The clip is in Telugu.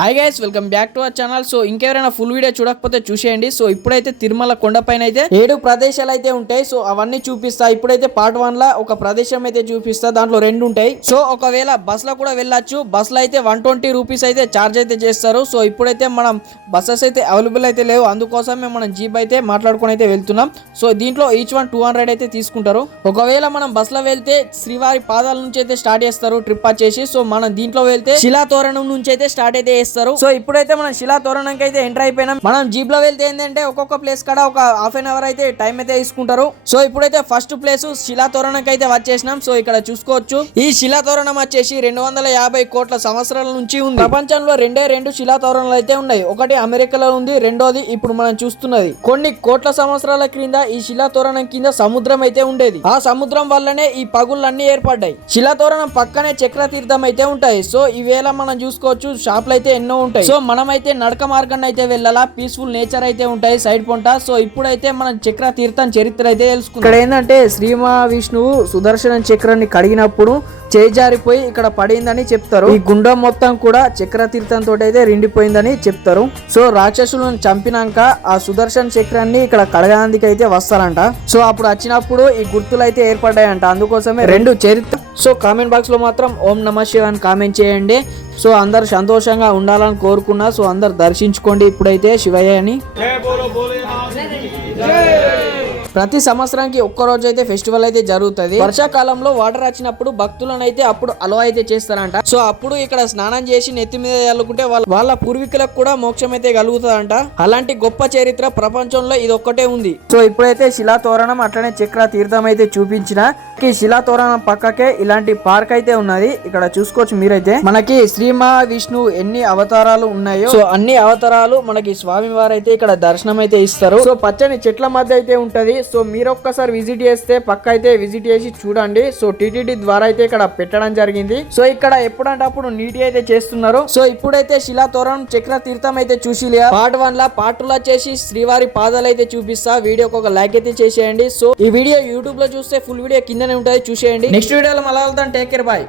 Hi guys, welcome back to our channel. So ఇంకెవరైనా ఫుల్ వీడియో చూడకపోతే చూసేయండి. సో ఇప్పుడైతే తిరుమల కొండపైన అయితే 7 ప్రదేశాలు అయితే ఉంటాయి. సో అవన్నీ చూపిస్తా. ఇప్పుడైతే పార్ట్ 1 లా ఒక ప్రదేశం అయితే చూపిస్తా. దాంట్లో 2 ఉంటాయి. సో ఒకవేళ బస్ లో కూడా వెళ్ళొచ్చు. బస్ లో అయితే 120 రూపీస్ అయితే ఛార్జ్ అయితే చేస్తారు. సో ఇప్పుడైతే మనం బస్సెస్ అయితే అవైలబుల్ అయితే లేవు, అందుకోసమే మనం జీప్ అయితే మాట్లాడుకొని అయితే వెళ్తున్నాం. సో దీంట్లో ఈచ్ వన్ 200 అయితే తీసుకుంటారు. ఒకవేళ మనం బస్ లో వెళ్తే శ్రీవారి పాదాల నుంచి అయితే స్టార్ట్ చేస్తారు ట్రిప్ వచ్చేసి. సో మనం దీంట్లో వెళ్తే శిలాతోరణం నుంచి అయితే స్టార్ట్ అయితే చేస్తారు. సో ఇప్పుడైతే మనం శిలాతోరణంకి అయితే ఎంటర్ అయిపోయినాం. మనం జీప్ లో వెళ్తే ఏంటంటే ఒక్కొక్క ప్లేస్ కాడ ఒక హాఫ్ అన్ అవర్ అయితే టైం అయితే తీసుకుంటారు. సో ఇప్పుడైతే ఫస్ట్ ప్లేస్ శిలాతోరణంకి అయితే వచ్చేసినాం. సో ఇక్కడ చూసుకోవచ్చు, ఈ శిలాతోరణం వచ్చేసి 250 కోట్ల సంవత్సరాల నుంచి ఉంది. ప్రపంచంలో రెండు శిలాతోరణాలు అయితే ఉన్నాయి. ఒకటి అమెరికాలో ఉంది, రెండోది ఇప్పుడు మనం చూస్తున్నది. కొన్ని కోట్ల సంవత్సరాల క్రింద ఈ శిలాతోరణం కింద సముద్రం అయితే ఉండేది. ఆ సముద్రం వల్లనే ఈ పగుళ్ళన్నీ ఏర్పడ్డాయి. శిలాతోరణం పక్కనే చక్ర తీర్థం అయితే ఉంటాయి. సో ఈవేళ మనం చూసుకోవచ్చు, షాప్లు అయితే ఎన్నో ఉంటాయి. సో మనమైతే నడక మార్గాన్ని అయితే వెళ్ళాలా. పీస్ఫుల్ నేచర్ అయితే ఉంటాయి సైడ్ పొంట. సో ఇప్పుడైతే మనం చక్ర తీర్థం చరిత్ర అయితే తెలుసుకుందాం. ఇక్కడ ఏంటంటే శ్రీ మహావిష్ణువు సుదర్శన చక్రాన్ని కడిగినప్పుడు చేజారిపోయి ఇక్కడ పడిందని చెప్తారు. ఈ గుండం మొత్తం కూడా చక్ర తీర్థంతో అయితే రిండిపోయిందని చెప్తారు. సో రాక్షసులను చంపినాక ఆ సుదర్శన చక్రాన్ని ఇక్కడ కడగడానికి అయితే వస్తారంట. సో అప్పుడు వచ్చినప్పుడు ఈ గుర్తులు అయితే ఏర్పడ్డాయంట. అందుకోసమే 2 చరిత్ర. సో కామెంట్ బాక్స్ లో మాత్రం ఓం నమః శివాయ అని కామెంట్ చేయండి. సో అందరు సంతోషంగా ఉండాలని కోరుకున్నా. సో అందరు దర్శించుకోండి ఇప్పుడైతే శివయ్యని. ప్రతి సంవత్సరానికి ఒక్క రోజు అయితే ఫెస్టివల్ అయితే జరుగుతుంది. వర్షాకాలంలో వాటర్ వచ్చినప్పుడు భక్తులను అయితే అప్పుడు అలో అయితే చేస్తారంట. సో అప్పుడు ఇక్కడ స్నానం చేసి నెత్తి మీద చల్లుకుంటే వాళ్ళ పూర్వీకులకు కూడా మోక్షం అయితే కలుగుతుందంట. అలాంటి గొప్ప చరిత్ర ప్రపంచంలో ఇది ఒక్కటే ఉంది. సో ఇప్పుడైతే శిలాతోరణం అట్లనే చక్ర తీర్థం అయితే చూపించిన. ఈ శిలాతోరణం పక్కకే ఇలాంటి పార్క్ అయితే ఉన్నది. ఇక్కడ చూసుకోవచ్చు మీరైతే. మనకి శ్రీ మహావిష్ణువు ఎన్ని అవతారాలు ఉన్నాయో సో అన్ని అవతారాలు మనకి స్వామి వారు అయితే ఇక్కడ దర్శనం అయితే ఇస్తారు. సో పచ్చని చెట్ల మధ్య అయితే ఉంటది. సో మీరు ఒక్కసారి విజిట్ చేస్తే పక్క అయితే విజిట్ చేసి చూడండి. సో టీటీడీ ద్వారా అయితే ఇక్కడ పెట్టడం జరిగింది. సో ఇక్కడ ఎప్పుడంటే అప్పుడు నీట్ అయితే చేస్తున్నారు. సో ఇప్పుడైతే శిలాతోరణం చక్ర తీర్థం అయితే చూసి పార్ట్ 1 లా పార్ట్ 2 లా చేసి శ్రీవారి పాదాలు అయితే చూపిస్తా. వీడియోకి ఒక లైక్ అయితే చేసేయండి. సో ఈ వీడియో యూట్యూబ్ లో చూస్తే ఫుల్ వీడియో కిందనే ఉంటుంది, చూసేయండి. నెక్స్ట్ వీడియోలో మళ్ళీ వెళ్తాం. Take care, bye.